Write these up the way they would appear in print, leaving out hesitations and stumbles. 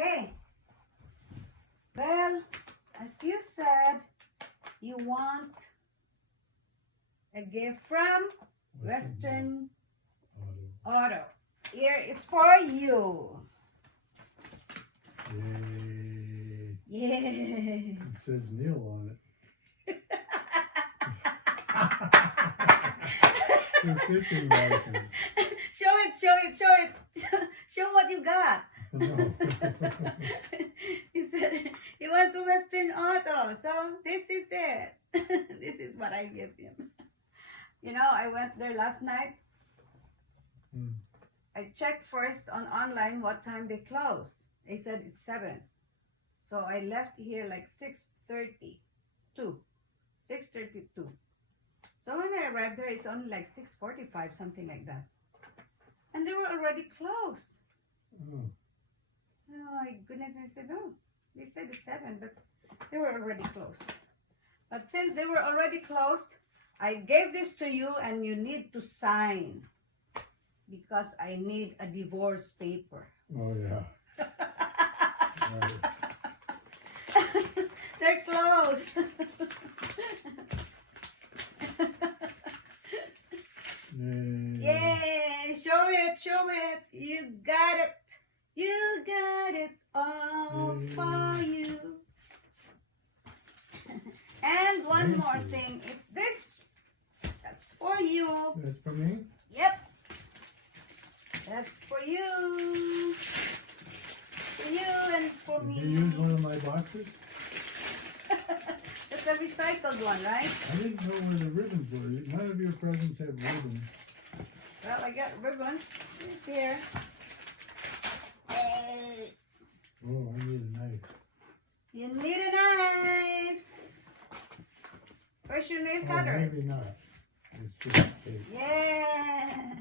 Okay. Well, as you said, you want a gift from Western Auto. Here is for you. Yay. Yeah. It says Neil on it. Your fishing license. Show it. Show what you got. No. He said he wants a Western Auto, so this is it. This is what I give him. You know, I went there last night. I checked first on online what time they close. They said it's 7. So I left here like 6:32. 6:32. So when I arrived there, it's only like 6:45, something like that. And they were already closed. Oh. Oh my goodness, I said, oh, they said it's 7, but they were already closed. But since they were already closed, I gave this to you and you need to sign because I need a divorce paper. Oh, yeah. Right. They're closed. Yay. Yay! Show it. You got it. You got it all for you. And one more thing is this. That's for you. That's for me? Yep. That's for you. For you and for me. Did you use one of my boxes? It's a recycled one, right? I didn't know where the ribbons were. None of your presents have ribbons. Well, I got ribbons. It's here. Hey. Oh, I need a knife. You need a knife. Where's your nail Oh, cutter? maybe not. It's just tape. Yeah.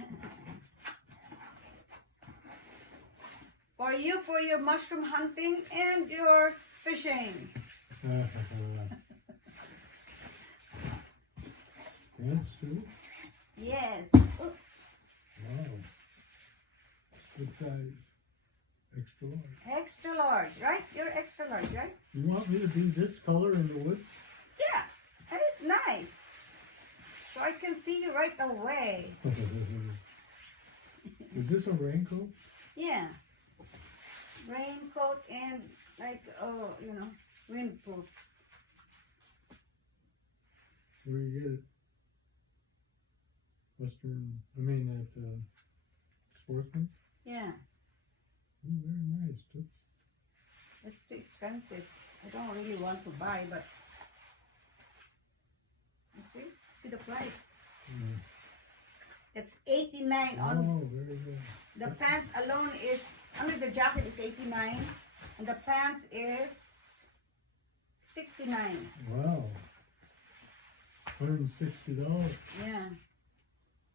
For you, for your mushroom hunting and your fishing. That's true. Yes. Ooh. Wow. Good size. Extra large. Extra large, right? You're extra large, right? You want me to be this color in the woods? Yeah. And it's nice. So I can see you right away. Is this a raincoat? Yeah. Raincoat and like, oh, you know, windproof. Where you get it? At Sportsman's? Yeah. Very nice. It's too expensive. I don't really want to buy, but you see the price. It's 89 on. Oh, very good. The pants alone is, only the jacket is 89 and the pants is 69. Wow. $160. Yeah.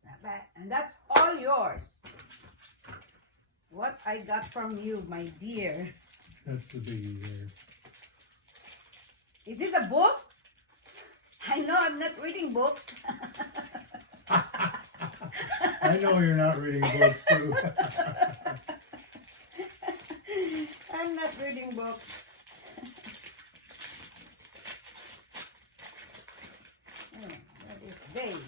Not bad. And that's all yours. What I got from you, my dear. That's the biggie there. Is this a book? I know I'm not reading books. I know you're not reading books too. I'm not reading books. Oh, that is days.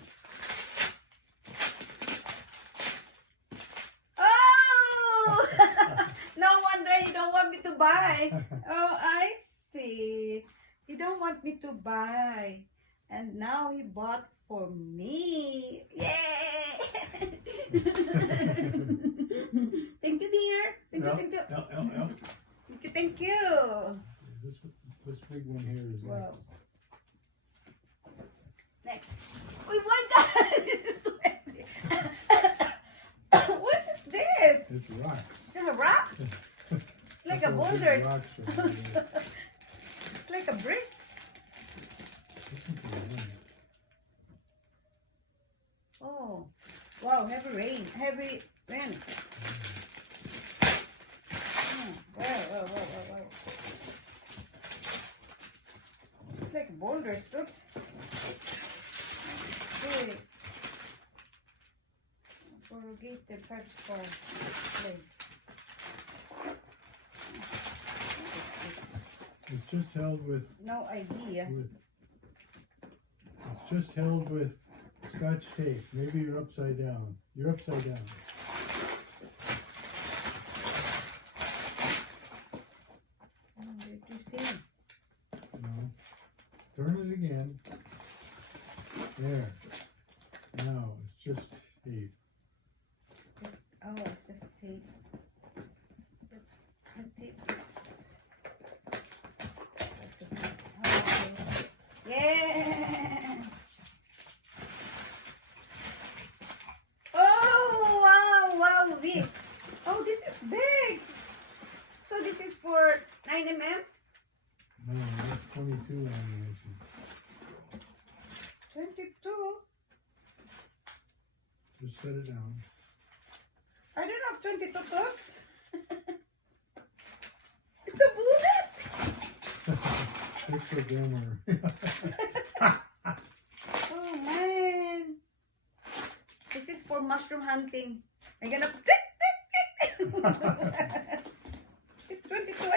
Oh! No wonder you don't want me to buy. Oh, I see. You don't want me to buy. And now he bought for me. Yay! Thank you, dear. Thank you. Thank you. This big one here is Wow. Next. Oh my God! This is too heavy. What is this? It's rocks. Is this a rock? It's like a boulder. It's like a bricks. Oh, wow! Heavy rain. Heavy wind. Wow. It's like boulders, looks. This. Corrugated parts for play. It's just held with, No idea. it's just held with Scotch tape. Maybe you're upside down. You're upside down. Did you see? No. Turn it again. There. No, it's just tape. It's just tape. The tape is. Oh, yeah. Oh wow, big. Oh, this is big. So this is for 9 mm. No, that's 22 ammunition. 22. Just set it down. I don't have 22 tools. It's a bullet. That's for grammar. Oh man. This is for mushroom hunting. I'm gonna It's 22.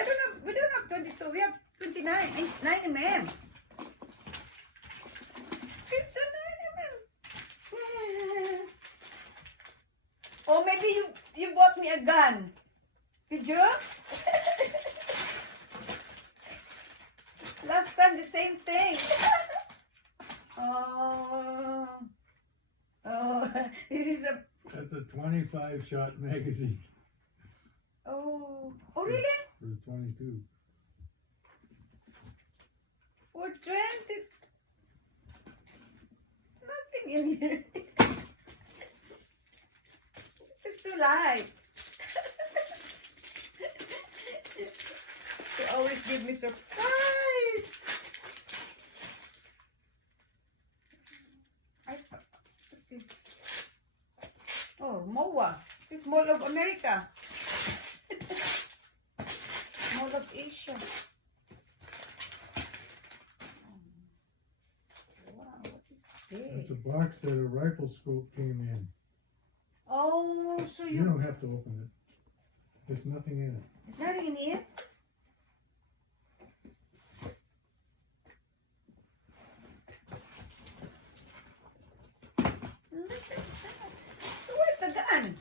We don't have 22. We have 29. 9 mm. It's a 9 mm. Oh, maybe you bought me a gun. Did you? Last time the same thing. Oh, this is a. That's a 25 shot magazine Oh really? for 22. For 20. Nothing in here. This is too light. They always give me surprise. What's this? Oh, MOA. This is Mall of America. Mall of Asia. Wow, what is this? That's a box that a rifle scope came in. Oh, so You don't have to open it. There's nothing in it. Is nothing in here? Look at that. So where's the gun?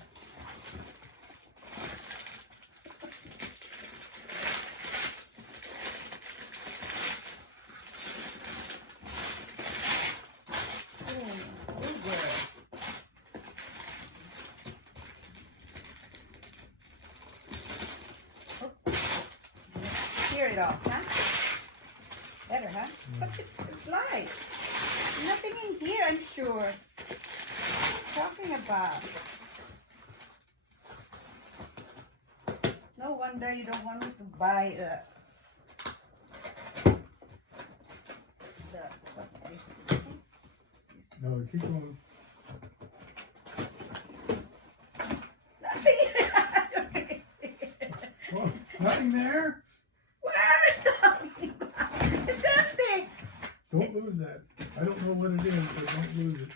Tear it off, huh? Better, huh? But it's light. Nothing in here, I'm sure. What are you talking about? No wonder you don't want me to buy the what's this? No, keep going. Nothing here. I don't really see it. Oh, nothing there? Where are you talking about? It's empty. Don't lose that. I don't know what it is, but don't lose it.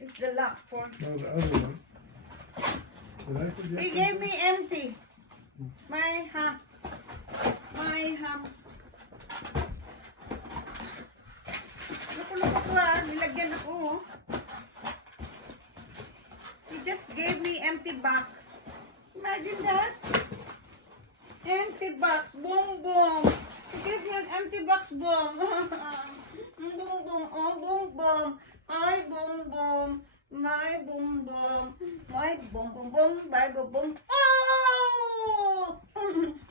It's the lock for. No, the other one. Did I forget? He gave me empty. My Loko-loko ko ah. Nilagyan ako oh. He just gave me empty box. Imagine that. Empty box. Boom, boom. He gave me an empty box. Boom. Boom, boom. Oh, boom, boom. My boom, boom. My boom, boom. My boom, boom, boom. My boom, boom. Oh!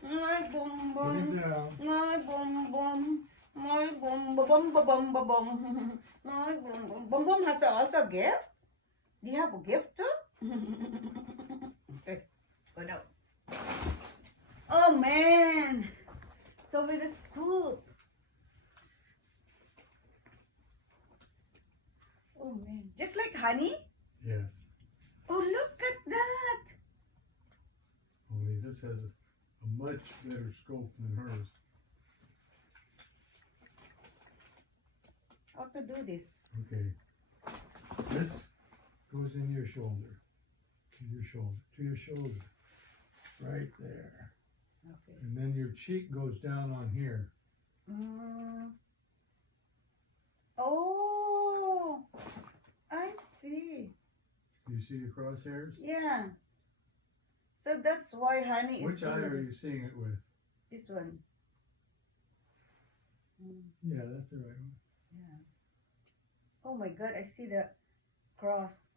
My boom, Put boom. it down. My boom, boom. My boom, boom, boom, boom, boom, boom. My boom, boom. Boom, boom has also a gift? Do you have a gift too? Okay, go now. Oh man! So with a scoop. Oh man, just like honey? Yes. Oh, look at that! Only this has a much better scope than hers. How to do this? Okay. This goes in your shoulder. To your shoulder. To your shoulder. Right there. Okay. And then your cheek goes down on here. Mm. Oh, I see. You see the crosshairs? Yeah. So that's why honey is Which eye doing are you this. seeing it with? This one. Mm, Yeah, that's the right one. yeah. Oh my God, I see the cross.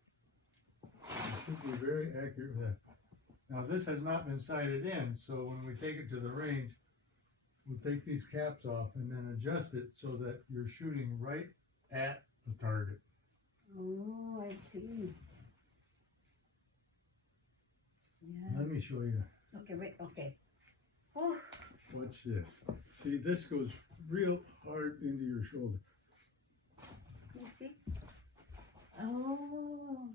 You should be very accurate with that. Now this has not been sighted in, so when we take it to the range, we'll take these caps off and then adjust it so that you're shooting right at the target. Oh, I see. Yeah. Let me show you. Okay, wait, okay. Whew. Watch this. See, this goes real hard into your shoulder. Let me see. Oh,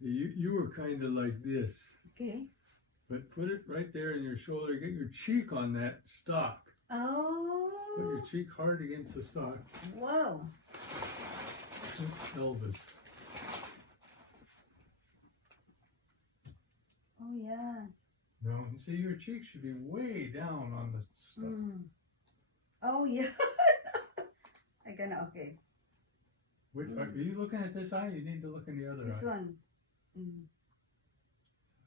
You were kind of like this, okay. but put it right there in your shoulder. Get your cheek on that stock. Put your Oh, cheek hard against the stock. wow. Elvis. Oh, yeah. No, and see, your cheek should be way down on the stock. Mm. Oh, yeah. I gonna, okay. Which, are you looking at this eye? You need to look in the other This eye. one. Mm.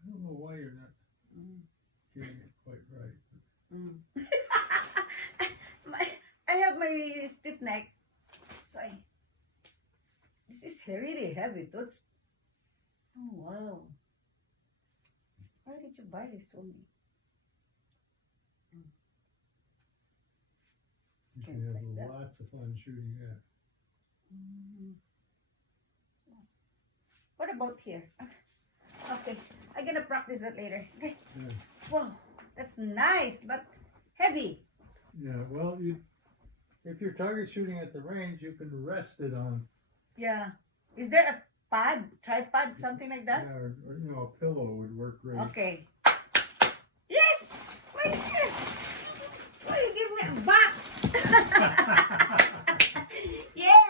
I don't know why you're not Mm. getting it quite right. Mm. I have my stiff neck. So this is really heavy. That's, oh wow. Why did you buy this for me? You Okay, can have like that. lots of fun shooting that. Mm. What about here? Okay, I'm gonna practice that later. Okay. Yeah. Wow, that's nice, but heavy. Yeah, well, if you're target shooting at the range, you can rest it on, Yeah. Is there a pad, tripod, something like that? yeah, or you know, a pillow would work great. Okay. Yes! Why you give me a box? Yeah!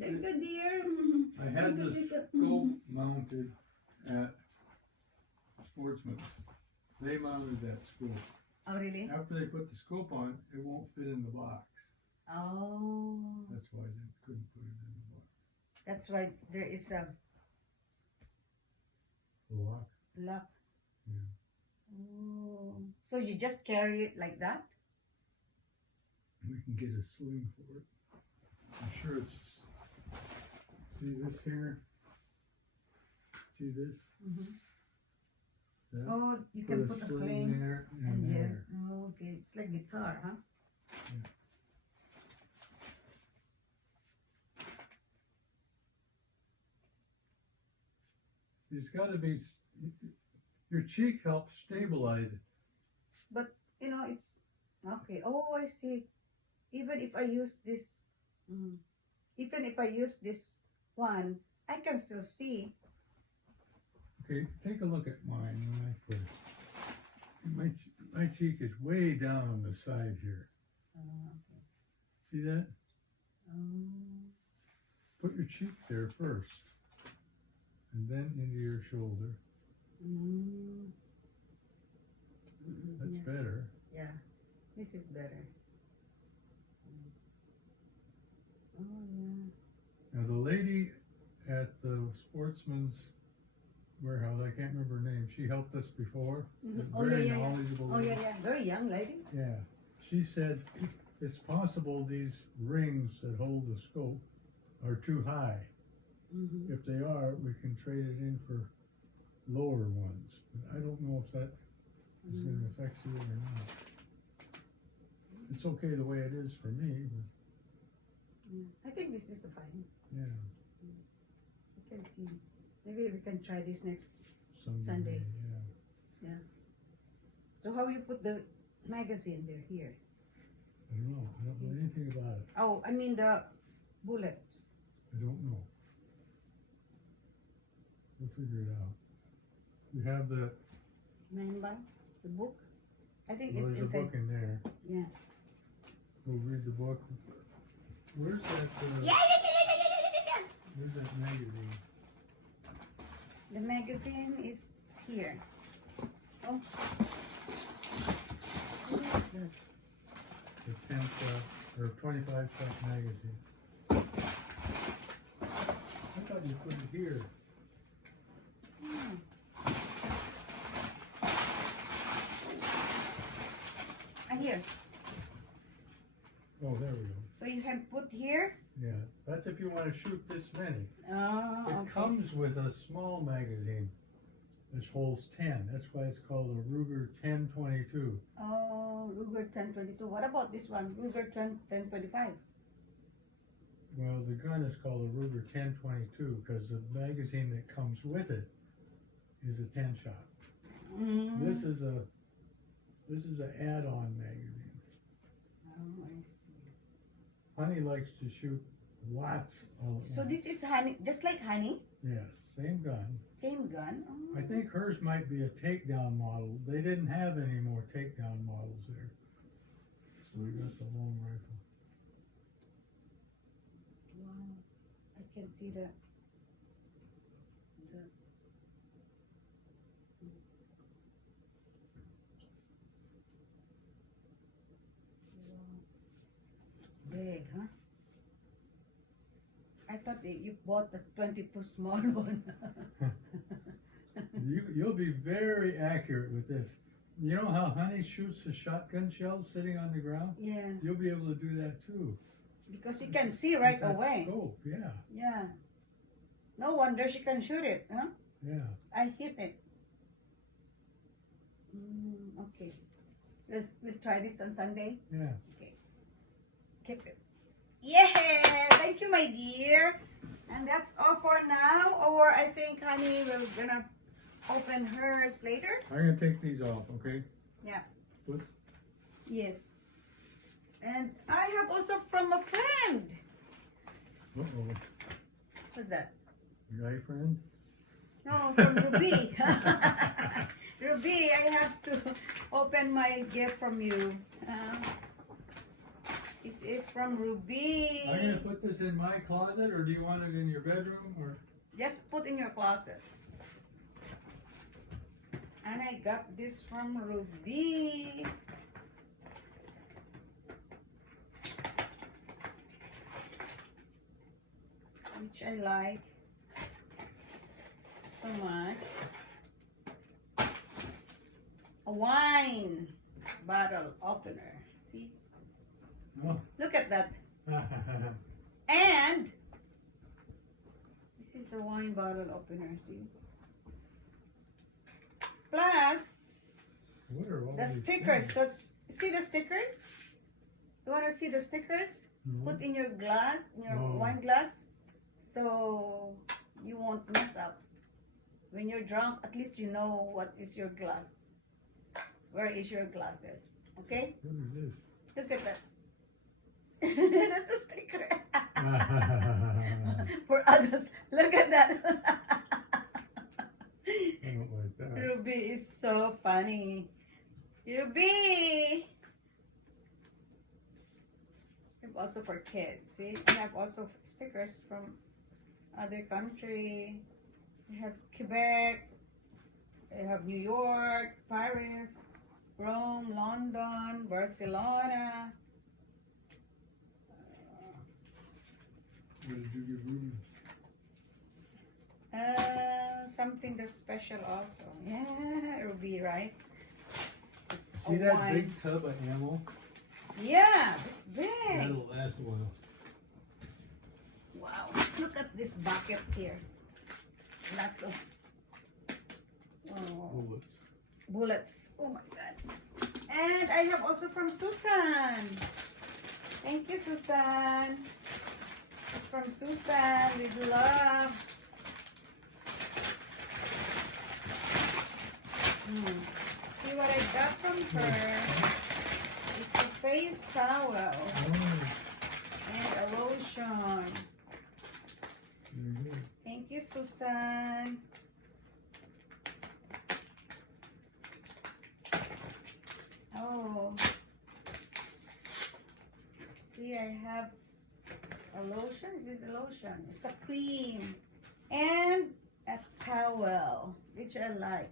Thank you, dear. I had the scope mounted at Sportsman's. They mounted that scope. Oh, really? After they put the scope on, it won't fit in the box. Oh. That's why they couldn't put it in the box. That's why there is a The lock. lock. Yeah. Oh. So you just carry it like that? We can get a sling for it. I'm sure it's. See this here? See this? Mm-hmm. That? Oh, you can put a sling there in and there. there. Oh, okay. It's like guitar, huh? It's got to be. Your cheek helps stabilize it. But, you know, it's... Okay. Oh, I see. Even if I use this... even if I use this one, I can still see. Okay, take a look at mine when I put it. My cheek is way down on the side here. Okay. See that? Oh. Put your cheek there first, and then into your shoulder. Mm. That's Yeah. better. Yeah. This is better. Oh, yeah. Now the lady at the Sportsman's warehouse, I can't remember her name. She helped us before. Mhm. A Oh, very yeah, yeah, yeah. knowledgeable. Oh, lady. yeah, yeah. Very young lady. Yeah. She said it's possible these rings that hold the scope are too high. Mm-hmm. If they are, we can trade it in for lower ones. But I don't know if that is going to affect you or not. It's okay the way it is for me, but I think this is fine. yeah, You can see. Maybe we can try this next someday. Sunday. Yeah. So how you put the magazine there here? I don't know. I don't know anything about it. Oh, I mean the bullets. I don't know. We'll figure it out. You have the. The book. I think Well, it's there's a inside. book in there. Yeah. Go read the book. Where's that? Yeah. Where's that magazine? The magazine is here. Oh. What is that? shot or 25 shot magazine. I thought you put it here. Here. Oh, there we go. So you have put here? Yeah, that's if you want to shoot this many. Oh, It okay. comes with a small magazine. This holds 10. That's why it's called a Ruger 1022. Oh, Ruger 1022. What about this one? Ruger 1025. Well, the gun is called a Ruger 1022 because the magazine that comes with it is a 10 shot. Mm-hmm. This is an add-on magazine. Oh, I see. Honey likes to shoot lots all at So once. this is honey, just like honey, Yes, same gun. same gun. Oh. I think hers might be a takedown model. They didn't have any more takedown models there. So we got the long rifle. Wow, I can see the wow. It's big, huh? I thought that you bought the 22 small one. You'll be very accurate with this. You know how Honey shoots the shotgun shells sitting on the ground? Yeah, You'll be able to do that too. because you can see right With that away. Scope, yeah, Yeah. No wonder she can shoot it, huh? yeah. I hit it. Okay. We'll try this on Sunday. Yeah. Okay. Keep it. Yeah! Thank you, my dear. And that's all for now. Or I think, honey, we're gonna open hers later. I'm gonna take these off, okay? Yeah. Whoops. Yes. And I have also from a friend. Uh-oh. What's that? Guy friend? No, from Ruby. Ruby, I have to open my gift from you. This is from Ruby. I'm gonna put this in my closet, or do you want it in your bedroom, or? Just put in your closet. And I got this from Ruby. Which I like so much. A wine bottle opener. See? Oh. Look at that. And this is a wine bottle opener. See? Plus What are all the these stickers. things? That's, see the stickers? You want to see the stickers? No. Put in your glass, in your No. wine glass, so you won't mess up. When you're drunk, at least you know what is your glass. Where is your glasses? Okay? What is this? Look at that. That's a sticker. For others, look at that. I don't like that. Ruby is so funny. Ruby! I have also for kids. See, I have also stickers from other country. I have Quebec. I have New York, Paris, Rome, London, Barcelona. What did you give Ruby? Something that's special also. Yeah, Ruby, right? It's See a that wine. big tub of ammo? Yeah, it's big. That'll last a while. Wow, look at this bucket here. Lots of Bullets. bullets. Oh my god. And I have also from Susan. Thank you, Susan. It's from Susan with love. See what I got from her. It's a face towel Oh, and a lotion. very good. Thank you, Susan. Oh. See, I have a lotion. Is this a lotion? It's a cream. And a towel, which I like.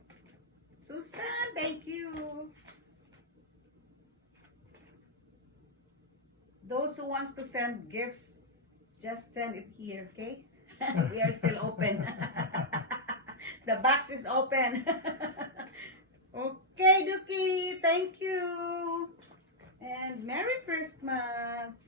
Susan, thank you. those who wants to send gifts, just send it here, okay? We are still open. The box is open. Okay, Dookie, thank you. And Merry Christmas.